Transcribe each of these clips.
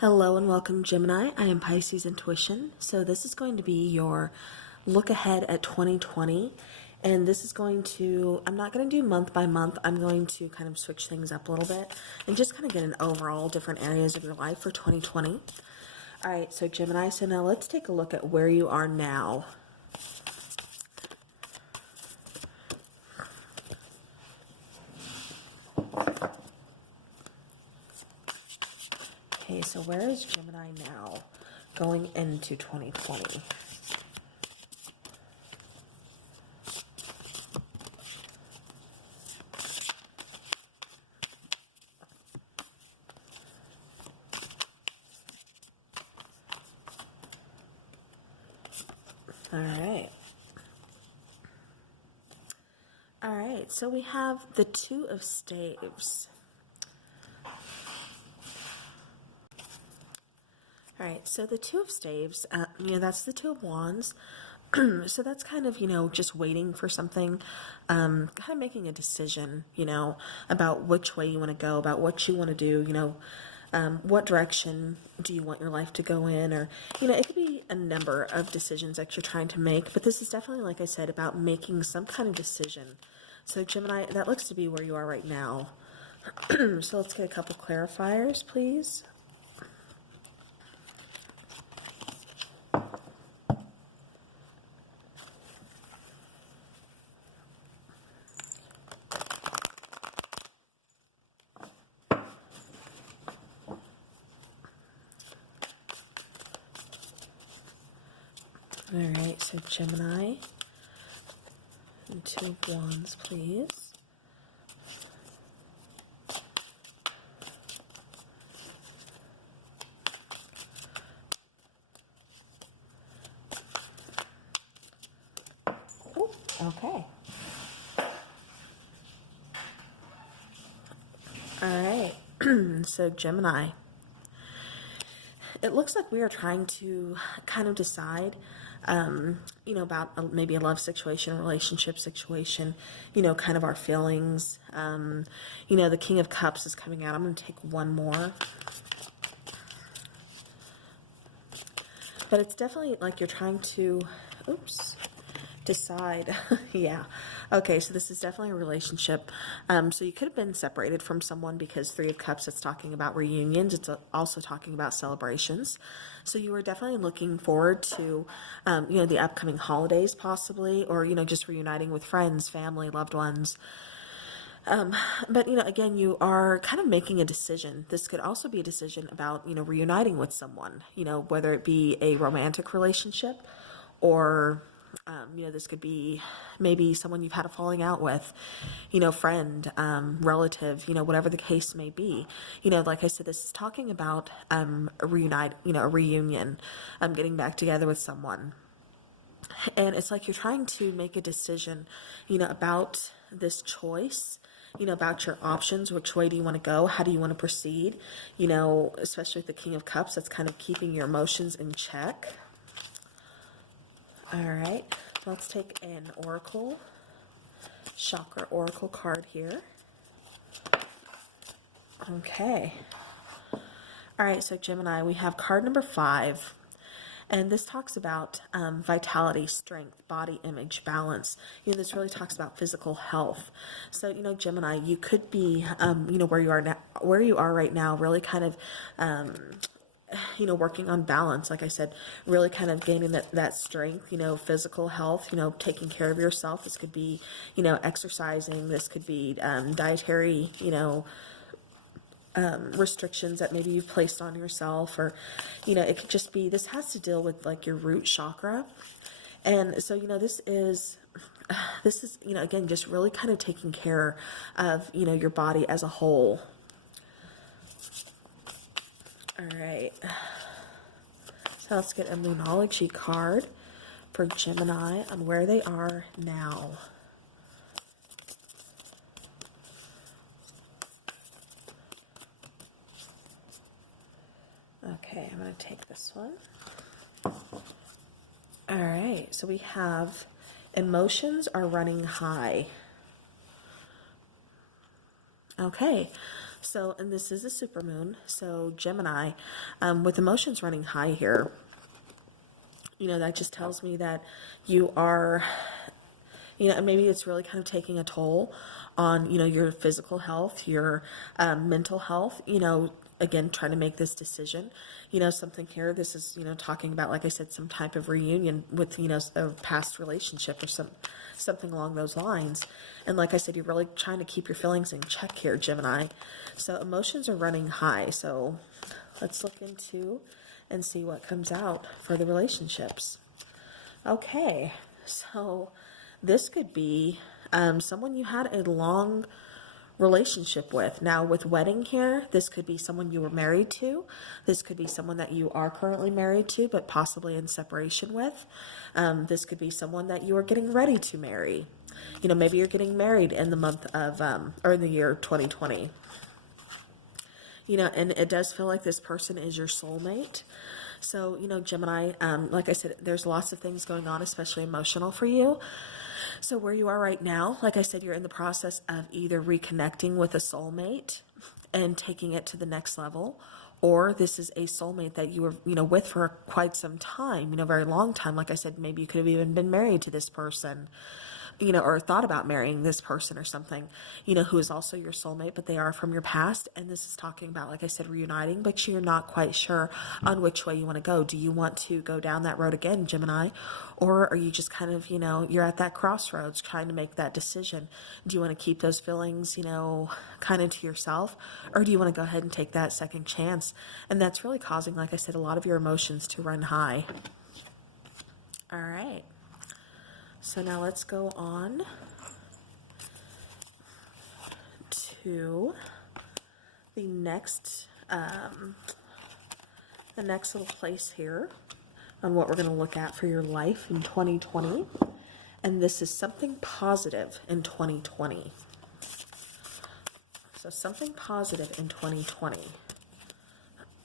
Hello and welcome, Gemini. I am Pisces Intuition. So this is going to be your look ahead at 2020. And this is going to, I'm not going to do month by month. I'm going to kind of switch things up a little bit and just kind of get an overall different areas of your life for 2020. All right, so Gemini, so now let's take a look at where you are now. Okay, so where is Gemini now going into 2020? All right, so we have the Two of Staves. All right, so the Two of Staves, that's the Two of Wands. So that's kind of, just waiting for something, kind of making a decision, about which way you want to go, about what you want to do, what direction do you want your life to go in, or, it could be a number of decisions that you're trying to make, but this is definitely, like I said, about making some kind of decision. So Gemini, that looks to be where you are right now. So let's get a couple clarifiers, please. All right, so Gemini, and Two of Wands, please. Oh, okay. All right, so Gemini. It looks like we are trying to kind of decide, about maybe a love situation, relationship situation, kind of our feelings. The King of Cups is coming out. I'm going to take one more. But it's definitely like you're trying to, decide. Yeah. Okay, so this is definitely a relationship. So you could have been separated from someone because Three of Cups, it's talking about reunions. It's also talking about celebrations. So you were definitely looking forward to, the upcoming holidays possibly, or, just reuniting with friends, family, loved ones. But, again, you are kind of making a decision. This could also be a decision about, reuniting with someone, whether it be a romantic relationship or, this could be maybe someone you've had a falling out with, friend, relative, whatever the case may be. Like I said, this is talking about a reunion, getting back together with someone. And it's like you're trying to make a decision, about this choice, about your options. Which way do you want to go? How do you want to proceed? Especially with the King of Cups, that's kind of keeping your emotions in check. All right, let's take an Oracle, Chakra Oracle card here. Okay. All right, so Gemini, we have card number 5. And this talks about vitality, strength, body image, balance. This really talks about physical health. So, Gemini, you could be, where you are right now, really kind of, working on balance. Like I said, really kind of gaining that strength, physical health, taking care of yourself. This could be, exercising. This could be dietary, restrictions that maybe you've placed on yourself, or, it could just be, this has to deal with like your root chakra. And so, this is, again, just really kind of taking care of, your body as a whole. All right. So let's get a Moonology card for Gemini on where they are now. Okay, I'm going to take this one. All right, so we have emotions are running high. Okay, So, and this is a supermoon. So Gemini, with emotions running high here, that just tells me that you are, maybe it's really kind of taking a toll on, your physical health, your mental health, again, trying to make this decision. Something here, this is, talking about, like I said, some type of reunion with, a past relationship or something along those lines. And like I said, you're really trying to keep your feelings in check here, Gemini. So emotions are running high. So let's look into and see what comes out for the relationships. Okay, so this could be someone you had a long relationship with. Now with wedding here, this could be someone you were married to. This could be someone that you are currently married to, but possibly in separation with. This could be someone that you are getting ready to marry. Maybe you're getting married in the month of, or in the year 2020. And it does feel like this person is your soulmate. So, Gemini, like I said, there's lots of things going on, especially emotional for you. So where you are right now, like I said, you're in the process of either reconnecting with a soulmate and taking it to the next level, or this is a soulmate that you were, with for quite some time, very long time. Like I said, maybe you could have even been married to this person, or thought about marrying this person or something, who is also your soulmate, but they are from your past. And this is talking about, like I said, reuniting, but you're not quite sure on which way you want to go. Do you want to go down that road again, Gemini? Or are you just kind of, you're at that crossroads trying to make that decision? Do you want to keep those feelings, kind of to yourself? Or do you want to go ahead and take that second chance? And that's really causing, like I said, a lot of your emotions to run high. All right. So now let's go on to the next little place here on what we're going to look at for your life in 2020. And this is something positive in 2020. So something positive in 2020.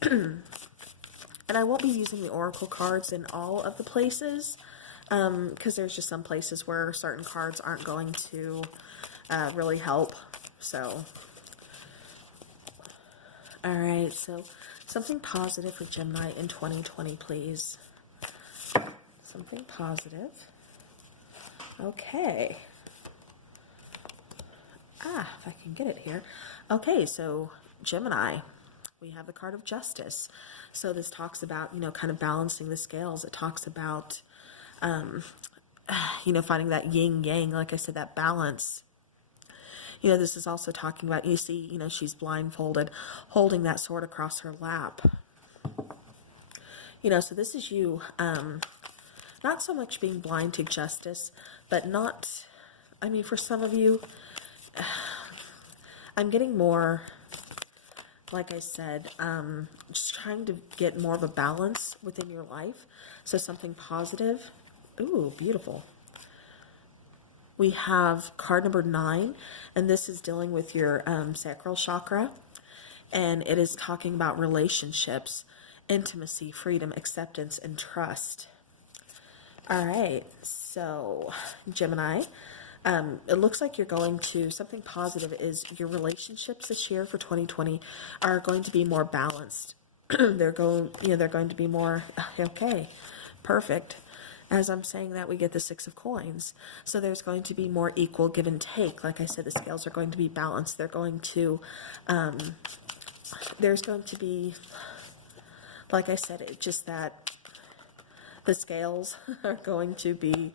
And I won't be using the oracle cards in all of the places, because there's just some places where certain cards aren't going to really help. So, all right, so something positive for Gemini in 2020, please. Something positive. Okay. If I can get it here. Okay, so Gemini, we have the card of Justice. So this talks about, kind of balancing the scales. It talks about finding that yin yang, like I said, that balance. This is also talking about, you see, she's blindfolded, holding that sword across her lap. So this is you, not so much being blind to justice, but not, for some of you, I'm getting more, like I said, just trying to get more of a balance within your life. So something positive. Ooh, beautiful. We have card number 9, and this is dealing with your sacral chakra, and it is talking about relationships, intimacy, freedom, acceptance, and trust. All right, so Gemini, it looks like you're going to, something positive is your relationships this year for 2020 are going to be more balanced. they're going to be more, okay, perfect. As I'm saying that, we get the 6 of coins. So there's going to be more equal give and take. Like I said, the scales are going to be balanced. They're going to, there's going to be, like I said, it's just that the scales are going to be,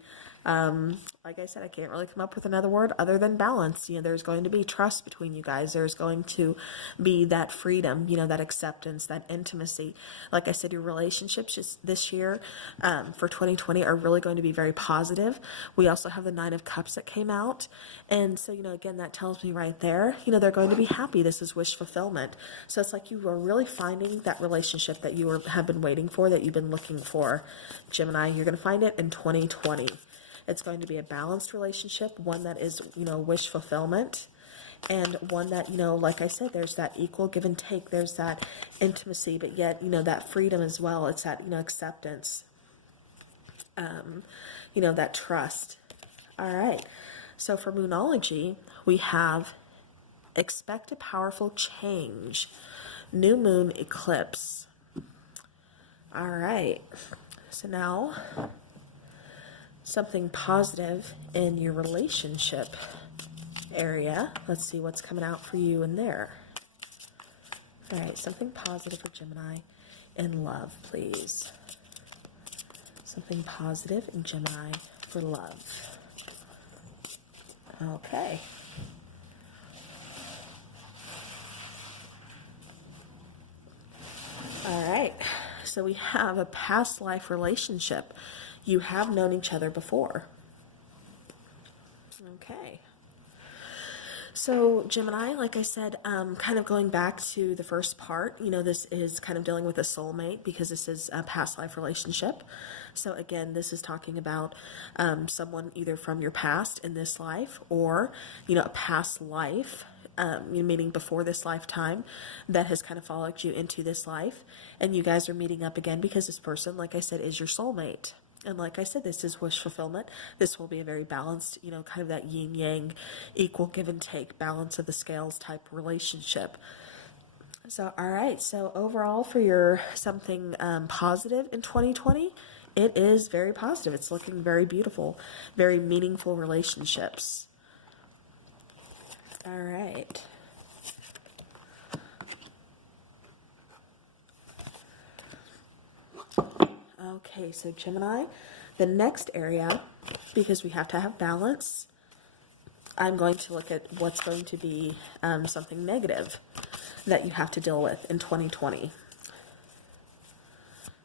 like I said, I can't really come up with another word other than balance. There's going to be trust between you guys. There's going to be that freedom, that acceptance, that intimacy. Like I said, your relationships just this year, for 2020 are really going to be very positive. We also have the 9 of Cups that came out. And so, again, that tells me right there, they're going to be happy. This is wish fulfillment. So it's like you are really finding that relationship that you have been waiting for, that you've been looking for. Gemini, you're going to find it in 2020. It's going to be a balanced relationship, one that is, wish fulfillment, and one that, like I said, there's that equal give and take. There's that intimacy, but yet, that freedom as well. It's that, acceptance, that trust. All right. So for Moonology, we have Expect a powerful change. New moon eclipse. All right. So now, something positive in your relationship area. Let's see what's coming out for you in there. All right, something positive for Gemini in love, please. Something positive in Gemini for love. Okay. All right. So we have a past life relationship. You have known each other before. Okay. So Gemini, like I said, kind of going back to the first part, this is kind of dealing with a soulmate because this is a past life relationship. So again, this is talking about someone either from your past in this life or, a past life, meaning before this lifetime that has kind of followed you into this life. And you guys are meeting up again because this person, like I said, is your soulmate. And like I said, this is wish fulfillment. This will be a very balanced, kind of that yin yang, equal give and take, balance of the scales type relationship. So, all right. So overall for your something positive in 2020, it is very positive. It's looking very beautiful, very meaningful relationships. All right. Okay, so Gemini, the next area, because we have to have balance, I'm going to look at what's going to be something negative that you have to deal with in 2020.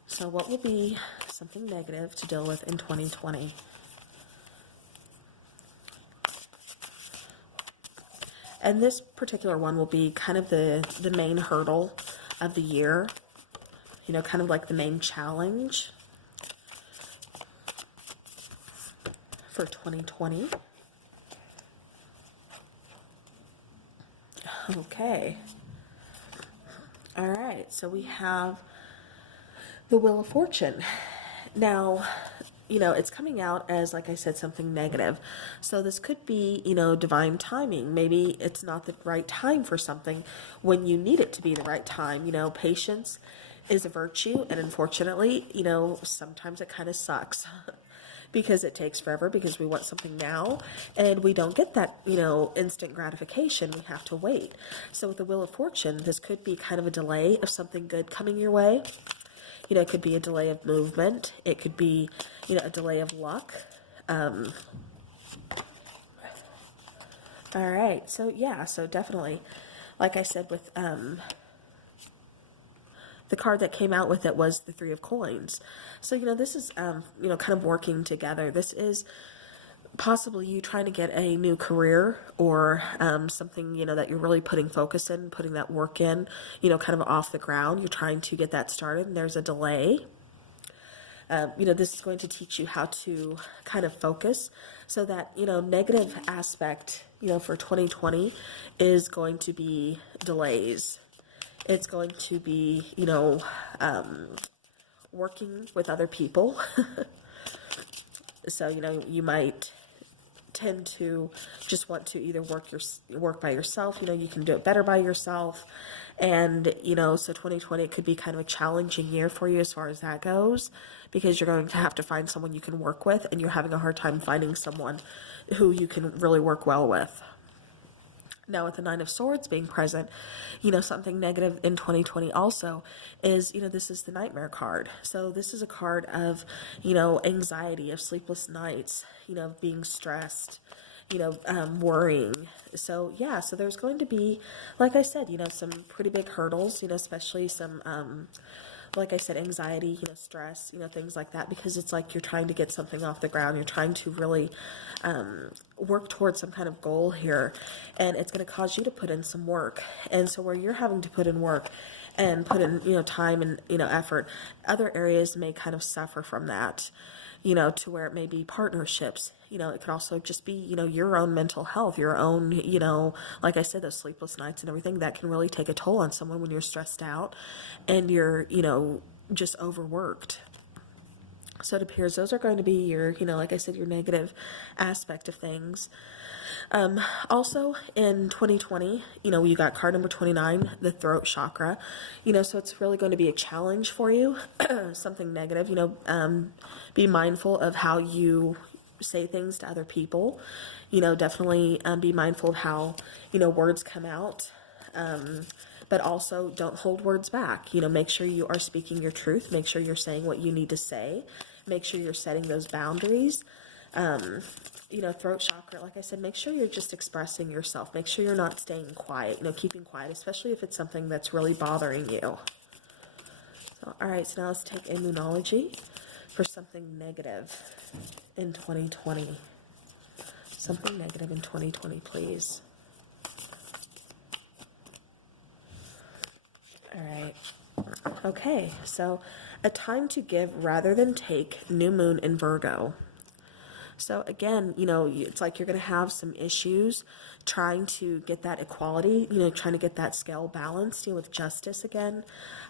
So what will be something negative to deal with in 2020? And this particular one will be kind of the main hurdle of the year, kind of like the main challenge for 2020. Okay. All right, so we have the Wheel of Fortune. Now, it's coming out as, like I said, something negative. So this could be, divine timing. Maybe it's not the right time for something when you need it to be the right time. Patience is a virtue, and unfortunately, sometimes it kind of sucks because it takes forever because we want something now and we don't get that, instant gratification. We have to wait. So with the Wheel of Fortune, this could be kind of a delay of something good coming your way. It could be a delay of movement. It could be, a delay of luck. All right. So, yeah. So definitely, like I said, with the card that came out with it was the Three of Coins. So, this is, kind of working together. This is possibly you trying to get a new career or something, that you're really putting focus in, putting that work in, kind of off the ground. You're trying to get that started and there's a delay. This is going to teach you how to kind of focus so that, negative aspect, for 2020 is going to be delays. It's going to be, working with other people. So, you might tend to just want to either work by yourself. You can do it better by yourself. And, so 2020, it could be kind of a challenging year for you as far as that goes, because you're going to have to find someone you can work with, and you're having a hard time finding someone who you can really work well with. Now, with the Nine of Swords being present, something negative in 2020 also is, this is the Nightmare card. So this is a card of, anxiety, of sleepless nights, being stressed, worrying. So, yeah, so there's going to be, like I said, some pretty big hurdles, especially some, like I said, anxiety, stress, things like that, because it's like you're trying to get something off the ground. You're trying to really work towards some kind of goal here, and it's going to cause you to put in some work. And so where you're having to put in work and put in, time and, effort, other areas may kind of suffer from that, to where it may be partnerships. It could also just be, your own mental health, your own, like I said, those sleepless nights and everything that can really take a toll on someone when you're stressed out and you're, just overworked. So it appears those are going to be your, like I said, your negative aspect of things. Also in 2020, you got card number 29, the throat chakra, so it's really going to be a challenge for you, something negative, be mindful of how you say things to other people, definitely be mindful of how, words come out. But also don't hold words back. Make sure you are speaking your truth. Make sure you're saying what you need to say. Make sure you're setting those boundaries. Throat chakra, like I said, make sure you're just expressing yourself. Make sure you're not staying quiet, keeping quiet, especially if it's something that's really bothering you. So, all right, so now let's take a Moonology for something negative in 2020. Something negative in 2020, please. All right. Okay, so a time to give rather than take, new moon in Virgo. So again, it's like you're going to have some issues trying to get that equality, trying to get that scale balanced, with justice again.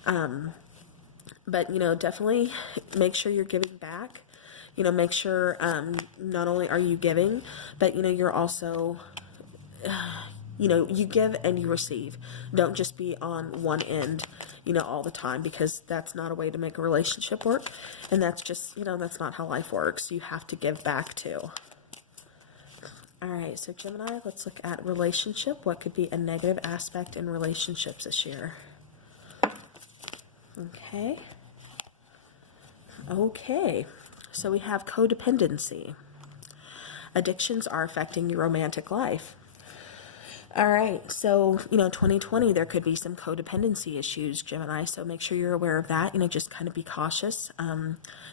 But, definitely make sure you're giving back. Make sure not only are you giving, but, you're also... you give and you receive. Don't just be on one end, all the time, because that's not a way to make a relationship work. And that's just, that's not how life works. You have to give back too. All right, so Gemini, let's look at relationship. What could be a negative aspect in relationships this year? Okay. Okay, so we have codependency. Addictions are affecting your romantic life. All right, so, 2020, there could be some codependency issues, Gemini, so make sure you're aware of that, just kind of be cautious,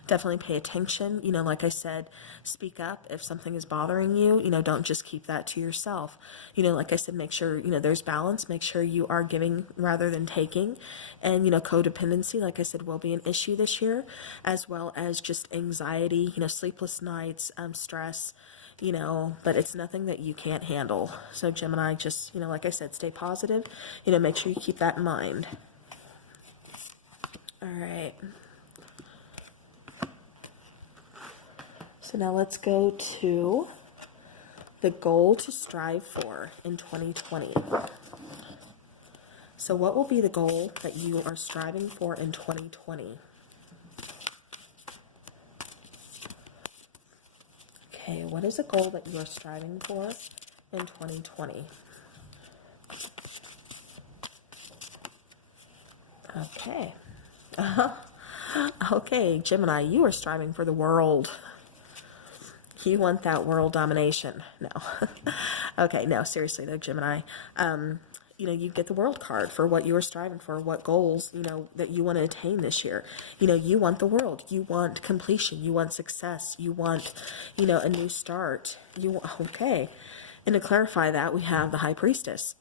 definitely pay attention, like I said, speak up if something is bothering you, don't just keep that to yourself, like I said, make sure, there's balance, make sure you are giving rather than taking, and, codependency, like I said, will be an issue this year, as well as just anxiety, sleepless nights, stress, but it's nothing that you can't handle. So Gemini, just, like I said, stay positive, make sure you keep that in mind. All right. So now let's go to the goal to strive for in 2020. So what will be the goal that you are striving for in 2020? Okay, what is a goal that you are striving for in 2020? Okay. Okay, Gemini, you are striving for the world. You want that world domination. No. Okay, no, seriously though, Gemini. You get the world card for what you are striving for, what goals, that you want to attain this year. You want the world. You want completion. You want success. You want, a new start. Okay. And to clarify that, we have the High Priestess.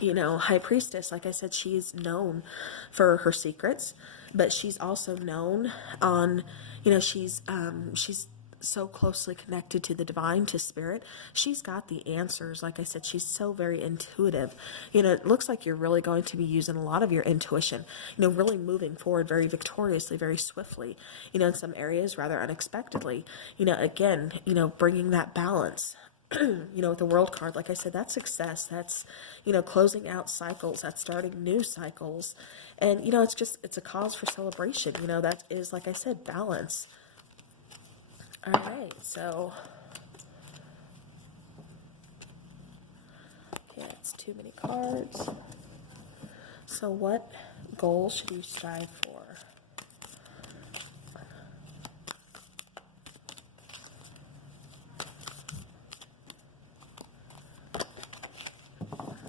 High Priestess, like I said, she is known for her secrets, but she's also known on, she's so closely connected to the divine, to spirit. She's got the answers. Like I said, she's so very intuitive. It looks like you're really going to be using a lot of your intuition, really moving forward very victoriously, very swiftly, in some areas rather unexpectedly, again, bringing that balance. With the world card, like I said, that's success. That's, closing out cycles. That's starting new cycles. And, it's a cause for celebration. That is, like I said, balance. All right, so, yeah, it's too many cards. So what goal should you strive for?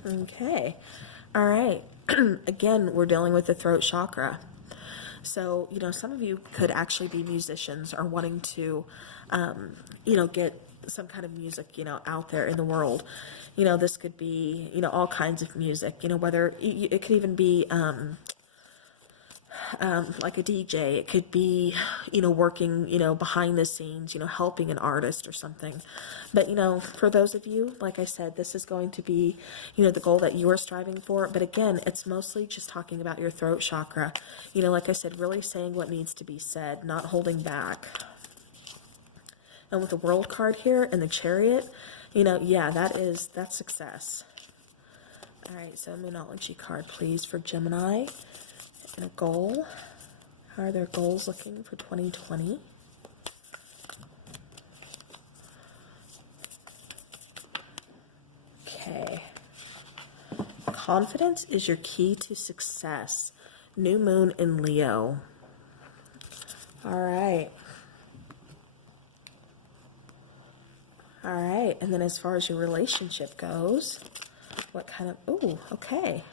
Okay, all right. Again, we're dealing with the throat chakra. So, some of you could actually be musicians or wanting to, get some kind of music, out there in the world. This could be, all kinds of music, whether it could even be, like a DJ. It could be, working, behind the scenes, helping an artist or something. But, for those of you, like I said, this is going to be, the goal that you are striving for. But again, it's mostly just talking about your throat chakra. Like I said, really saying what needs to be said, not holding back. And with the World card here and the Chariot, yeah, that's success. All right, so Moonology card, please, for Gemini. And a goal. How are their goals looking for 2020? Okay. Confidence is your key to success. New moon in Leo. All right. All right, and then as far as your relationship goes, what kind of, ooh, okay.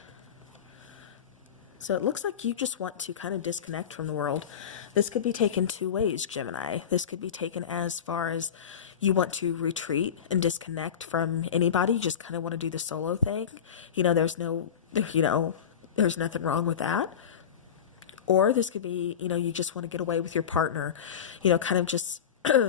So it looks like you just want to kind of disconnect from the world. This could be taken two ways, Gemini. This could be taken as far as you want to retreat and disconnect from anybody, just kind of want to do the solo thing. There's nothing wrong with that. Or this could be, you just want to get away with your partner, kind of just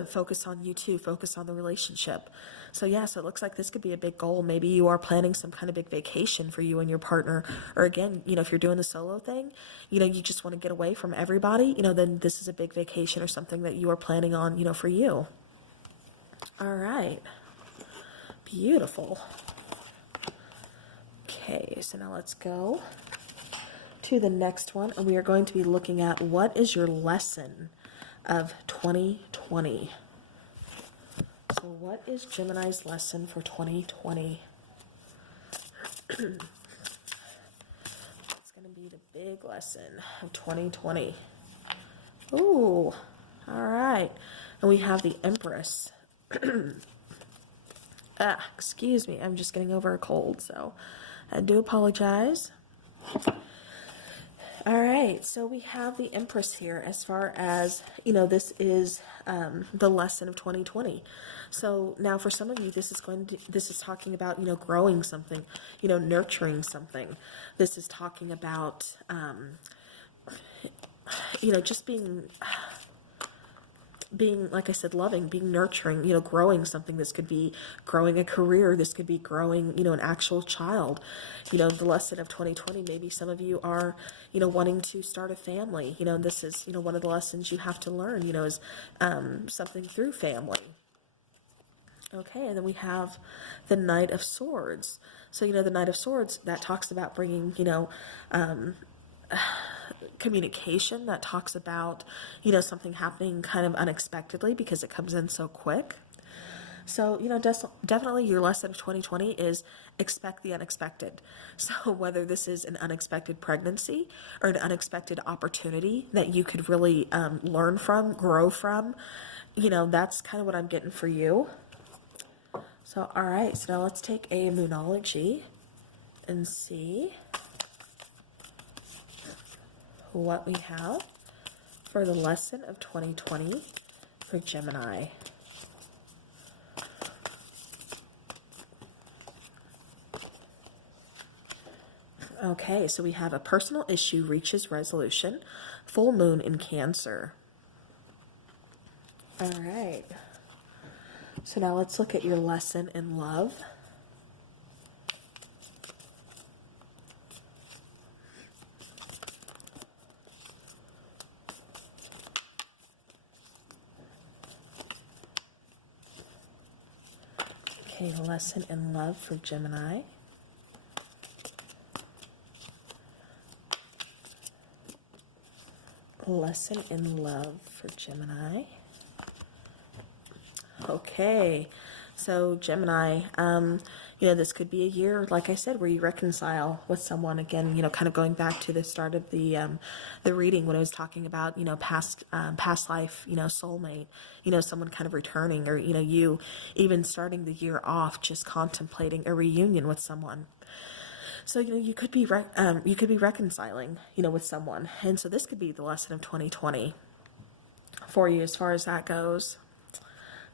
focus on you two, focus on the relationship. So yeah, so it looks like this could be a big goal. Maybe you are planning some kind of big vacation for you and your partner. Or again, if you're doing the solo thing, you just want to get away from everybody, then this is a big vacation or something that you are planning on, for you. All right. Beautiful. Okay, so now let's go to the next one. And we are going to be looking at what is your lesson of 2020. So what is Gemini's lesson for 2020? It's going to be the big lesson of 2020. Ooh, all right. And we have the Empress. Excuse me, I'm just getting over a cold, so I do apologize. All right, so we have the Empress here as far as, this is the lesson of 2020. So now for some of you, this is talking about, growing something, nurturing something. This is talking about, just being, like I said, loving, being nurturing, growing something. This could be growing a career. This could be growing, an actual child. The lesson of 2020, maybe some of you are, wanting to start a family. This is, one of the lessons you have to learn, is something through family. Okay, and then we have the Knight of Swords. So, the Knight of Swords, that talks about bringing, communication, that talks about, something happening kind of unexpectedly because it comes in so quick. So, definitely your lesson of 2020 is expect the unexpected. So whether this is an unexpected pregnancy or an unexpected opportunity that you could really learn from, grow from, that's kind of what I'm getting for you. So, all right, so now let's take a Moonology and see what we have for the lesson of 2020 for Gemini. Okay, so we have a personal issue reaches resolution, full moon in Cancer. All right. So now let's look at your lesson in love. Okay, lesson in love for Gemini. Lesson in love for Gemini. Okay, so Gemini, this could be a year, like I said, where you reconcile with someone again. Kind of going back to the start of the reading when I was talking about past life, soulmate, someone kind of returning, or you even starting the year off just contemplating a reunion with someone. So you could be reconciling with someone, and so this could be the lesson of 2020 for you as far as that goes.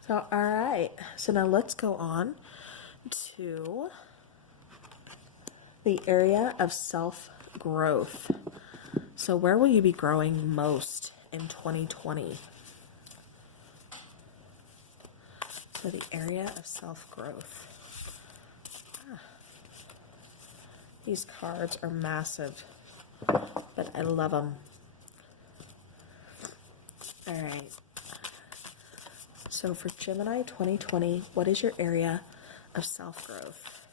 So, all right, so now let's go on to the area of self-growth. So where will you be growing most in 2020? So the area of self-growth. These cards are massive, but I love them. All right. So for Gemini 2020, what is your area of self-growth?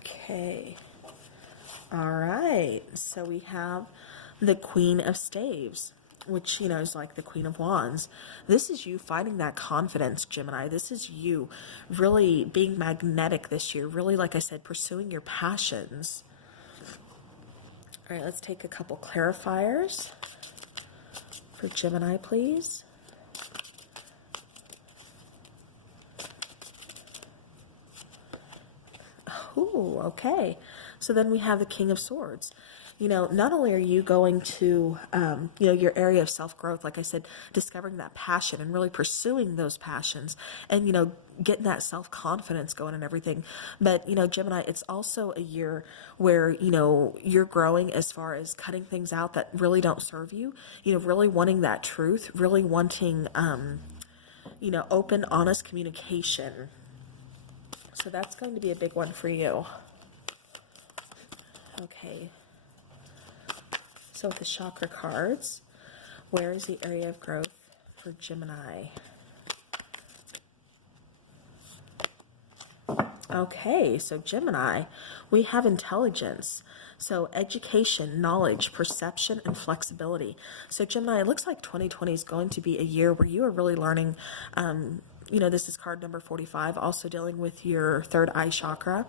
Okay. All right. So we have the Queen of Staves, which, you know, is like the Queen of Wands. This is you finding that confidence, Gemini. This is you really being magnetic this year. Really, like I said, pursuing your passions. All right, let's take a couple clarifiers for Gemini, please. Ooh, okay. So then we have the King of Swords. You know, not only are you going to, you know, your area of self-growth, like I said, discovering that passion and really pursuing those passions and, you know, getting that self-confidence going and everything. But, you know, Gemini, it's also a year where, you know, you're growing as far as cutting things out that really don't serve you, you know, really wanting that truth, really wanting, you know, open, honest communication. So that's going to be a big one for you. Okay. So with the chakra cards, where is the area of growth for Gemini? Okay, so Gemini, we have intelligence. So education, knowledge, perception, and flexibility. So Gemini, it looks like 2020 is going to be a year where you are really learning, you know, this is card number 45, also dealing with your third eye chakra.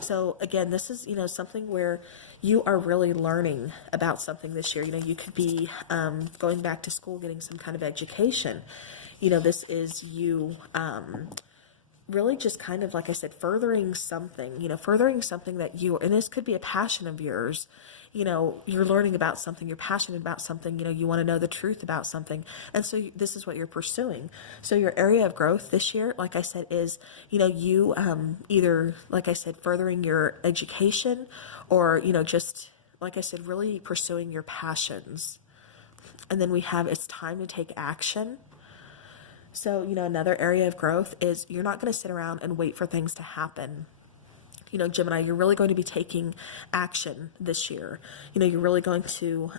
So again, this is, you know, something where you are really learning about something this year. You know, you could be going back to school, getting some kind of education. You know, this is you really just kind of, like I said, furthering something, you know, furthering something that you, and this could be a passion of yours. You know, you're learning about something, you're passionate about something, you know, you want to know the truth about something. And so this is what you're pursuing. So your area of growth this year, like I said, is, you know, you either, like I said, furthering your education or, you know, just, like I said, really pursuing your passions. And then we have, it's time to take action. So, you know, another area of growth is you're not going to sit around and wait for things to happen. You know, Gemini, you're really going to be taking action this year. You know, you're really going to,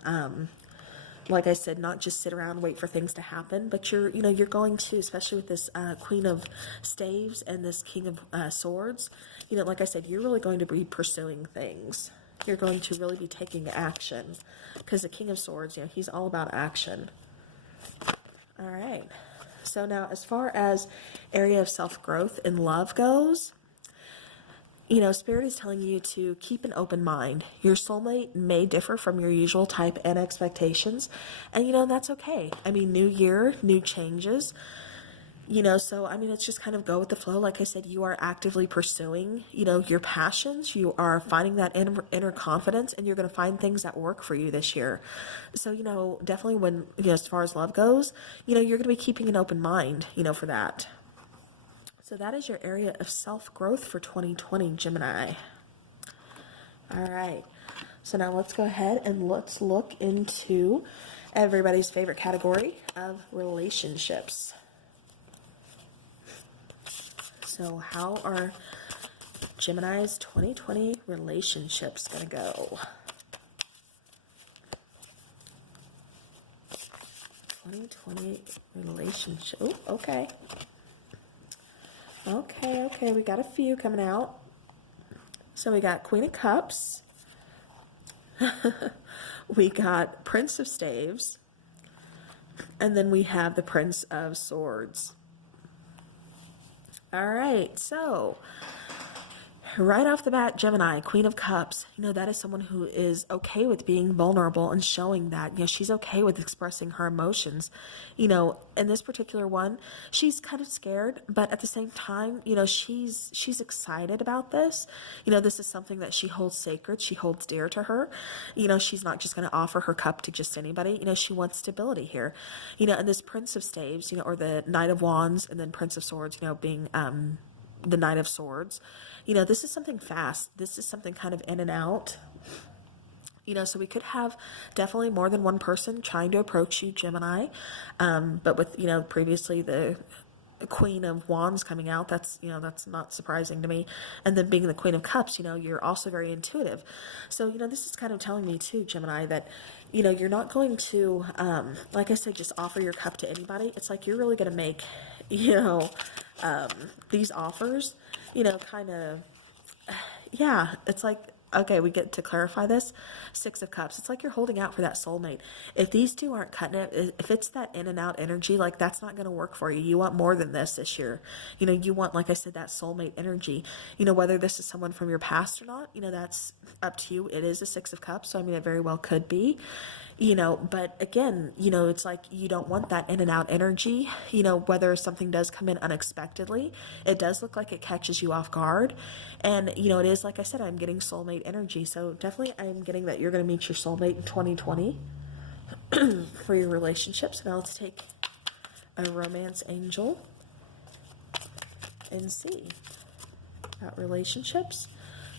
like I said, not just sit around and wait for things to happen, but you're, you know, you're going to, especially with this Queen of Staves and this King of Swords, you know, like I said, you're really going to be pursuing things. You're going to really be taking action because the King of Swords, you know, he's all about action. All right. So now as far as area of self-growth in love goes, you know, Spirit is telling you to keep an open mind. Your soulmate may differ from your usual type and expectations, and, you know, that's okay. I mean, new year, new changes, you know, so, I mean, it's just kind of go with the flow. Like I said, you are actively pursuing, you know, your passions. You are finding that inner confidence, and you're going to find things that work for you this year. So, you know, definitely when, you know, as far as love goes, you know, you're going to be keeping an open mind, you know, for that. So that is your area of self-growth for 2020, Gemini. All right. So now let's go ahead and let's look into everybody's favorite category of relationships. So how are Gemini's 2020 relationships going to go? 2020 relationship. Ooh, okay. Okay, we got a few coming out. So we got Queen of Cups. We got Prince of Staves. And then we have the Prince of Swords. All right, so right off the bat, Gemini, Queen of Cups, you know, that is someone who is okay with being vulnerable and showing that, you know, she's okay with expressing her emotions. You know, in this particular one, she's kind of scared, but at the same time, you know, she's excited about this. You know, this is something that she holds sacred, she holds dear to her. You know, she's not just going to offer her cup to just anybody. You know, she wants stability here. You know, and this Prince of Staves, you know, or the Knight of Wands and then Prince of Swords, you know, being the Knight of Swords. You know, this is something fast. This is something kind of in and out. You know, so we could have definitely more than one person trying to approach you, Gemini. But with, you know, previously the Queen of Wands coming out, that's, you know, that's not surprising to me. And then being the Queen of Cups, you know, you're also very intuitive. So, you know, this is kind of telling me too, Gemini, that, you know, you're not going to, like I said, just offer your cup to anybody. It's like you're really going to make, you know, these offers, you know, kind of, yeah, it's like, okay, we get to clarify this. Six of Cups. It's like you're holding out for that soulmate. If these two aren't cutting it, if it's that in and out energy, like that's not going to work for you. You want more than this year. You know, you want, like I said, that soulmate energy. You know, whether this is someone from your past or not, you know, that's up to you. It is a Six of Cups, so I mean, it very well could be. You know, but again, you know, it's like you don't want that in and out energy. You know, whether something does come in unexpectedly, it does look like it catches you off guard. And, you know, it is, like I said, I'm getting soulmate energy. So definitely I'm getting that you're going to meet your soulmate in 2020 for your relationships. Now let's take a romance angel and see about relationships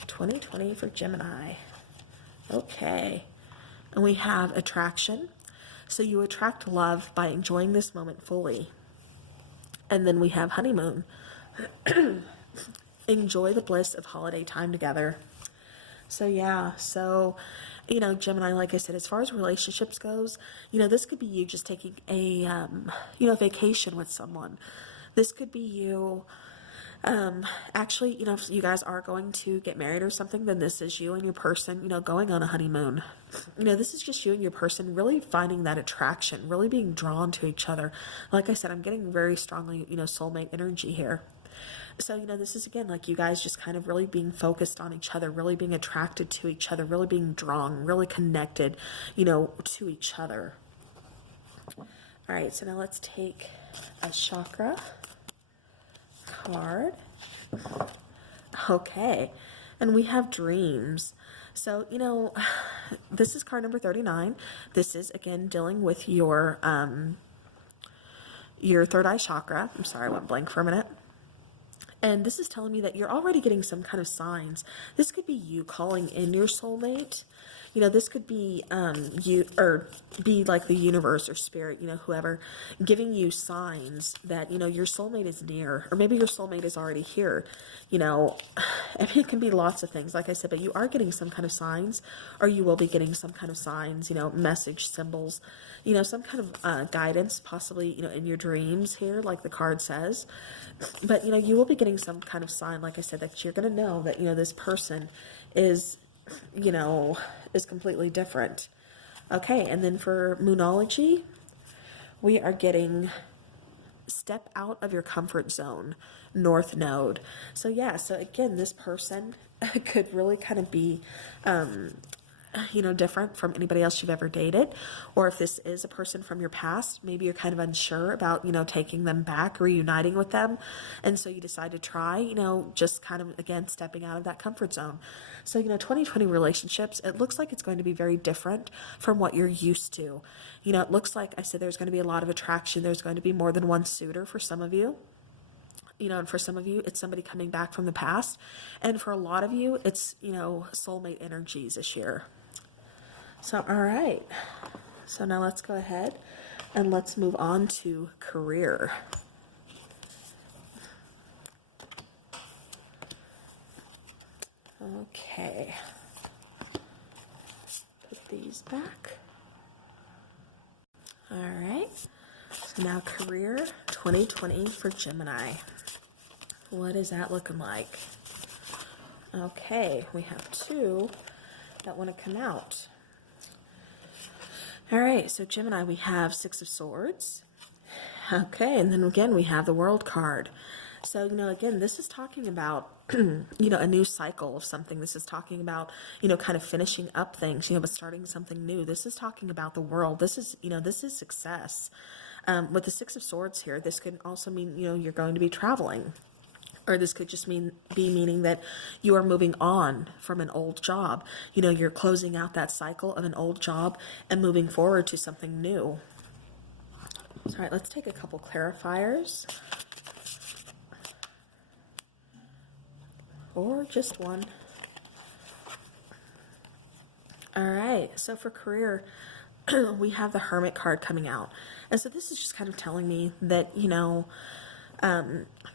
2020 for Gemini. Okay. And we have attraction. So you attract love by enjoying this moment fully. And then we have honeymoon. Enjoy the bliss of holiday time together. So yeah, so, you know, Gemini, like I said, as far as relationships goes, you know, this could be you just taking a, you know, vacation with someone. This could be you, actually, you know, if you guys are going to get married or something, then this is you and your person, you know, going on a honeymoon. You know, this is just you and your person really finding that attraction, really being drawn to each other. Like I said, I'm getting very strongly, you know, soulmate energy here. So, you know, this is, again, like you guys just kind of really being focused on each other, really being attracted to each other, really being drawn, really connected, you know, to each other. All right, so now let's take a chakra card. Okay, and we have dreams. So, you know, this is card number 39. This is, again, dealing with your third eye chakra. I'm sorry, I went blank for a minute. And this is telling me that you're already getting some kind of signs. This could be you calling in your soulmate. You know, this could be you, or be like the universe or spirit, you know, whoever, giving you signs that, you know, your soulmate is near, or maybe your soulmate is already here. You know, I mean, it can be lots of things, like I said, but you are getting some kind of signs, or you will be getting some kind of signs, you know, message symbols, you know, some kind of guidance, possibly, you know, in your dreams here, like the card says. But, you know, you will be getting some kind of sign, like I said, that you're going to know that, you know, this person is, you know, is completely different. Okay, and then for Moonology, we are getting step out of your comfort zone, North Node. So yeah, so again, this person could really kind of be, you know, different from anybody else you've ever dated. Or if this is a person from your past, maybe you're kind of unsure about, you know, taking them back, reuniting with them. And so you decide to try, you know, just kind of, again, stepping out of that comfort zone. So, you know, 2020 relationships, it looks like it's going to be very different from what you're used to. You know, it looks like I said there's going to be a lot of attraction. There's going to be more than one suitor for some of you. You know, and for some of you, it's somebody coming back from the past. And for a lot of you, it's, you know, soulmate energies this year. So, all right. So now let's go ahead and let's move on to career. Okay. Put these back. All right. So now career 2020 for Gemini. What is that looking like? Okay, we have two that want to come out. All right, so Gemini, we have Six of Swords. Okay, and then again, we have the World card. So, you know, again, this is talking about, you know, a new cycle of something. This is talking about, you know, kind of finishing up things, you know, but starting something new. This is talking about the world. This is, you know, this is success. With the Six of Swords here, this could also mean, you know, you're going to be traveling. Or this could just be meaning that you are moving on from an old job. You know, you're closing out that cycle of an old job and moving forward to something new. All right, let's take a couple clarifiers. Or just one. All right. so for career, we have the Hermit card coming out. And so this is just kind of telling me that,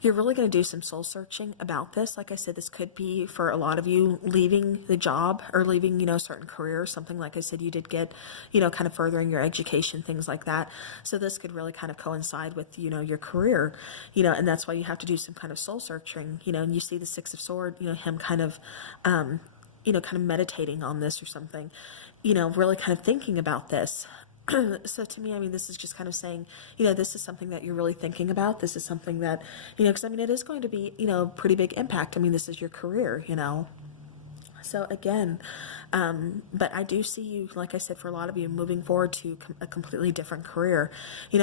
you're really going to do some soul searching about this. Like I said, this could be for a lot of you leaving the job or leaving, a certain career or something. Like I said, you did get, kind of furthering your education, things like that. So this could really kind of coincide with, your career, and that's why you have to do some kind of soul searching, and you see the Six of Swords, him kind of, kind of meditating on this or something, really kind of thinking about this. So to me, I mean, this is just kind of saying, this is something that you're really thinking about. This is something that, because I mean, it is going to be, pretty big impact. I mean, this is your career, So again, but I do see you, like I said, for a lot of you, moving forward to a completely different career.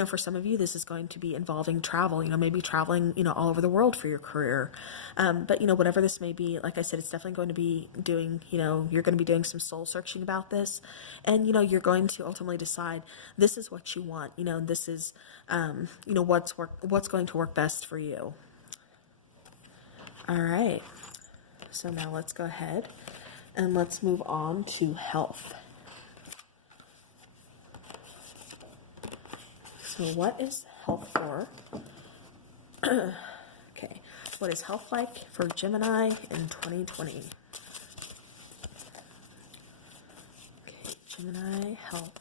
For some of you, this is going to be involving travel, maybe traveling, all over the world for your career. But, whatever this may be, like I said, it's definitely going to be doing, you're going to be doing some soul searching about this. And, you're going to ultimately decide this is what you want. This is, what's going to work best for you. All right. So now let's go ahead and let's move on to health. So what is health for? Okay, what is health like for Gemini in 2020? Okay, Gemini health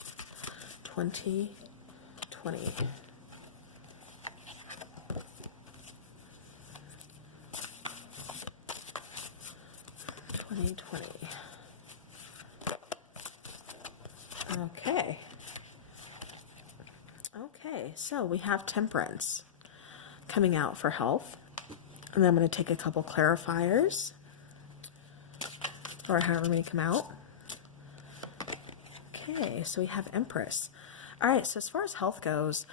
2020. Okay. Okay, so we have Temperance coming out for health. And then I'm going to take a couple clarifiers, or however many come out. Okay, so we have Empress. All right, so as far as health goes,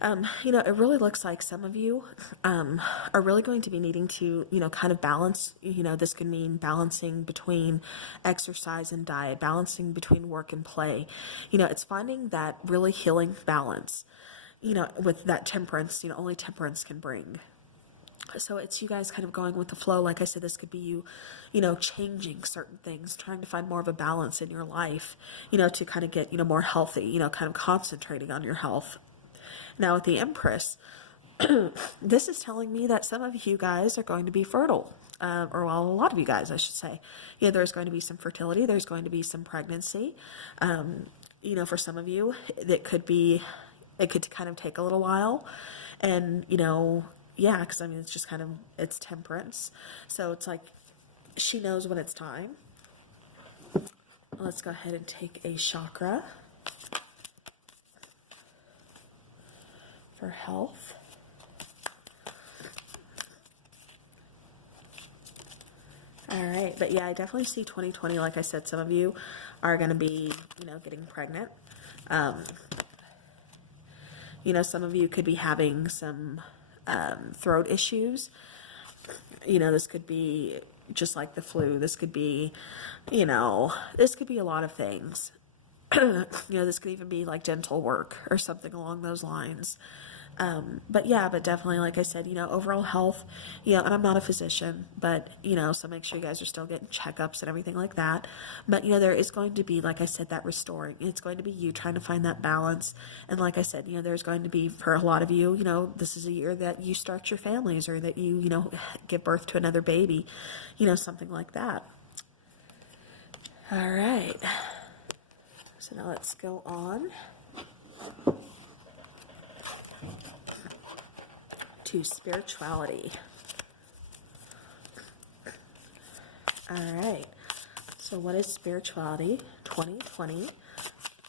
it really looks like some of you are really going to be needing to, kind of balance, this could mean balancing between exercise and diet, balancing between work and play. It's finding that really healing balance, with that temperance, only temperance can bring. So it's you guys kind of going with the flow. Like I said, this could be you, changing certain things, trying to find more of a balance in your life, to kind of get, more healthy, kind of concentrating on your health. Now with the Empress, this is telling me that some of you guys are going to be fertile, or well, a lot of you guys, I should say. There's going to be some fertility. There's going to be some pregnancy. For some of you, it could kind of take a little while, and yeah, because I mean, it's just kind of, it's Temperance, so it's like she knows when it's time. Let's go ahead and take a chakra for health. All right, but yeah, I definitely see 2020, like I said, some of you are going to be, getting pregnant. Some of you could be having some throat issues. This could be just like the flu. This could be, this could be a lot of things. This could even be like dental work or something along those lines. But definitely, like I said, overall health, and I'm not a physician, but, so make sure you guys are still getting checkups and everything like that. But, there is going to be, like I said, that restoring. It's going to be you trying to find that balance. And like I said, there's going to be, for a lot of you, this is a year that you start your families, or that you, give birth to another baby, something like that. All right. So now let's go on to spirituality. All right. So what is spirituality 2020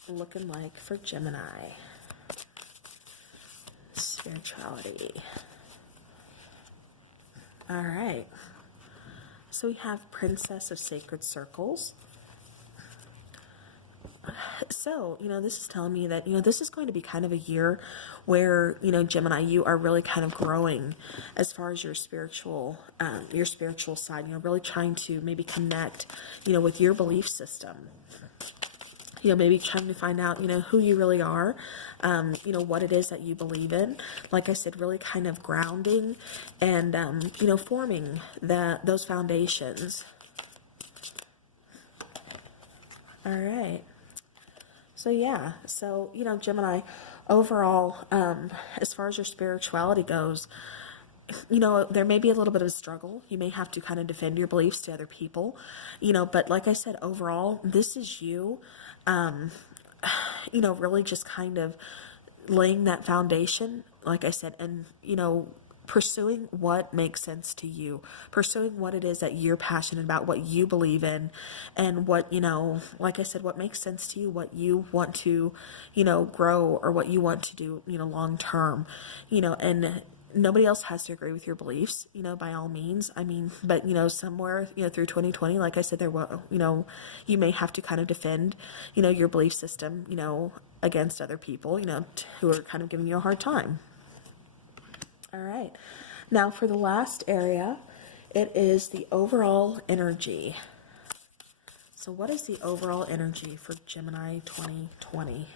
looking like for Gemini? Spirituality. All right. So we have Princess of Sacred Circles. So, this is telling me that, this is going to be kind of a year where, Gemini, you are really kind of growing as far as your spiritual side, really trying to maybe connect, with your belief system. Maybe trying to find out, who you really are, what it is that you believe in. Like I said, really kind of grounding and, forming those foundations. All right. So yeah, so, you know, Gemini, overall, as far as your spirituality goes, you know, there may be a little bit of a struggle. You may have to kind of defend your beliefs to other people, you know, but like I said, overall, this is you, you know, really just kind of laying that foundation, like I said, and, you know, pursuing what makes sense to you, pursuing what it is that you're passionate about, what you believe in, and what, you know, like I said, what makes sense to you, what you want to, you know, grow, or what you want to do, you know, long term, you know, and nobody else has to agree with your beliefs, you know, by all means. I mean, but, you know, somewhere, you know, through 2020, like I said, there will, you know, you may have to kind of defend, you know, your belief system, you know, against other people, you know, who are kind of giving you a hard time. All right. Now for the last area, it is the overall energy. So what is the overall energy for Gemini 2020?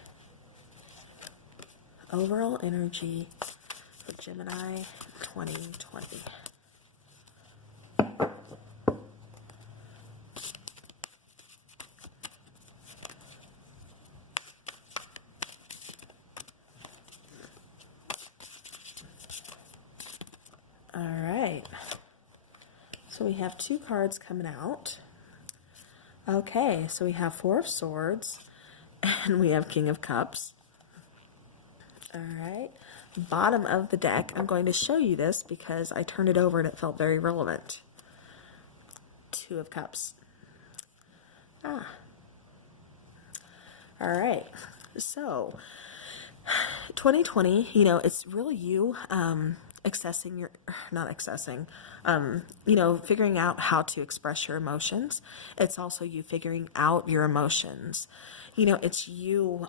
Overall energy for Gemini 2020. All right. So we have two cards coming out. Okay, so we have Four of Swords and we have King of Cups. All right. Bottom of the deck, I'm going to show you this because I turned it over and it felt very relevant. Two of Cups. All right. So 2020, you know, it's really you accessing your, not accessing, you know, figuring out how to express your emotions. It's also you figuring out your emotions. You know, it's you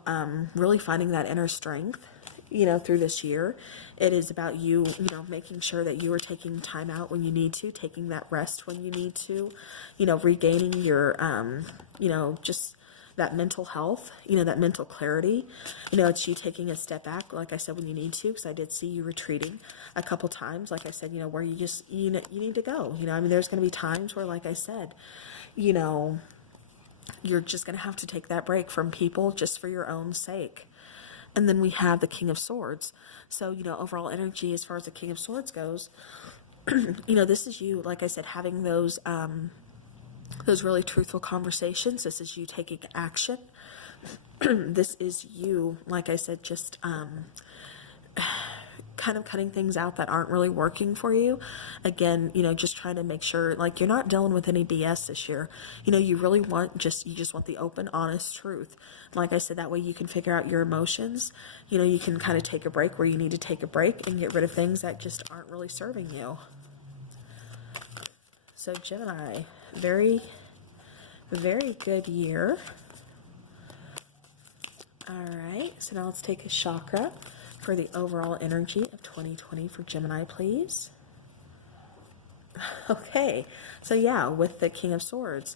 really finding that inner strength, you know, through this year. It is about you, you know, making sure that you are taking time out when you need to, taking that rest when you need to, you know, regaining your, you know, just that mental health, you know, that mental clarity. You know, it's you taking a step back, like I said, when you need to, because I did see you retreating a couple times, like I said, you know, where you just, you know, you need to go. You know, I mean, there's going to be times where, like I said, you know, you're just going to have to take that break from people just for your own sake. And then we have the King of Swords. So, you know, overall energy as far as the King of Swords goes, you know, this is you, like I said, having those really truthful conversations. This is you taking action. This is you, like I said, just kind of cutting things out that aren't really working for you. Again, you know, just trying to make sure, like, you're not dealing with any BS this year. You know, you really want you just want the open, honest truth. Like I said, that way you can figure out your emotions. You know, you can kind of take a break where you need to take a break and get rid of things that just aren't really serving you. So Gemini, very, very good year. All right, so now let's take a chakra for the overall energy of 2020 for Gemini, please. Okay, so yeah, with the King of Swords,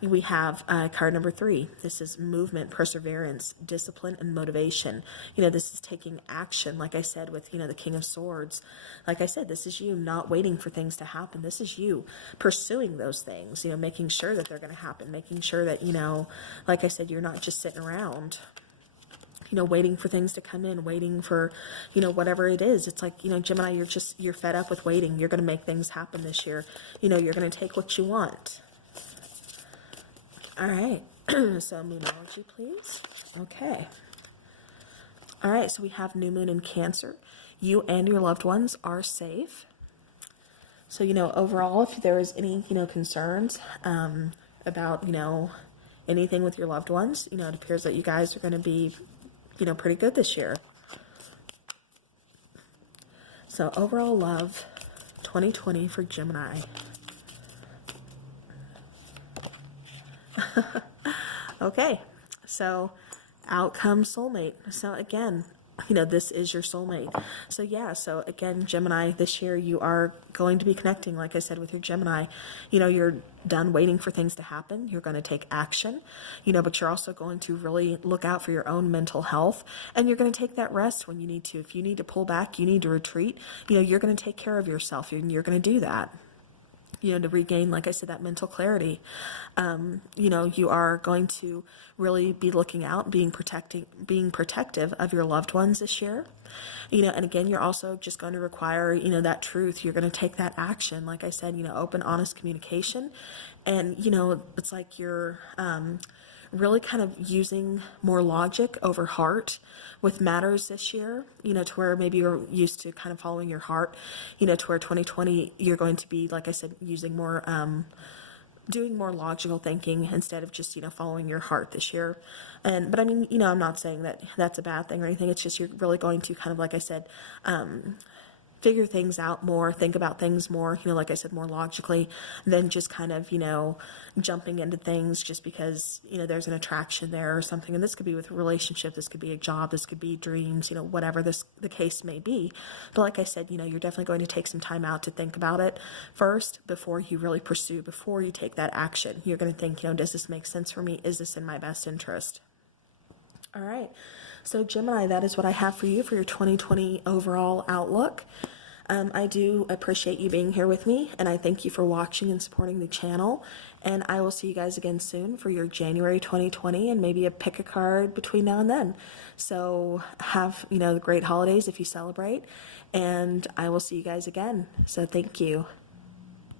we have card number 3. This is movement, perseverance, discipline, and motivation. You know, this is taking action, like I said, with, you know, the King of Swords. Like I said, this is you not waiting for things to happen. This is you pursuing those things, you know, making sure that they're going to happen, making sure that, you know, like I said, you're not just sitting around, you know, waiting for things to come in, waiting for, you know, whatever it is. It's like, you know, Gemini, you're fed up with waiting. You're going to make things happen this year. You know, you're going to take what you want. All right, so Moonology, please. Okay. All right, so we have new moon in Cancer. You and your loved ones are safe. So, you know, overall, if there is any, you know, concerns about, you know, anything with your loved ones, you know, it appears that you guys are going to be, you know, pretty good this year. So overall love, 2020 for Gemini. Okay, so out comes soulmate. So again, you know, this is your soulmate. So yeah, so again, Gemini, this year you are going to be connecting, like I said, with your Gemini. You know, you're done waiting for things to happen. You're going to take action, you know, but you're also going to really look out for your own mental health, and you're going to take that rest when you need to. If you need to pull back, you need to retreat, you know, you're going to take care of yourself, and you're going to do that. to regain, like I said, that mental clarity. You are going to really be looking out, being protective of your loved ones this year. And again, you're also just going to require, that truth. You're going to take that action. Like I said, open, honest communication. And, it's like you're, really kind of using more logic over heart with matters this year, to where maybe you're used to kind of following your heart, to where 2020, you're going to be, like I said, using more, doing more logical thinking instead of just, following your heart this year. But I mean, I'm not saying that that's a bad thing or anything. It's just, you're really going to kind of, like I said, figure things out more, think about things more, like I said, more logically than just kind of, jumping into things just because, there's an attraction there or something. And this could be with a relationship, this could be a job, this could be dreams, whatever the case may be. But like I said, you're definitely going to take some time out to think about it first before you really pursue, before you take that action. You're going to think, does this make sense for me? Is this in my best interest? All right. So Gemini, that is what I have for you for your 2020 overall outlook. I do appreciate you being here with me, and I thank you for watching and supporting the channel. And I will see you guys again soon for your January 2020, and maybe pick a card between now and then. So have, the great holidays if you celebrate, and I will see you guys again. So thank you.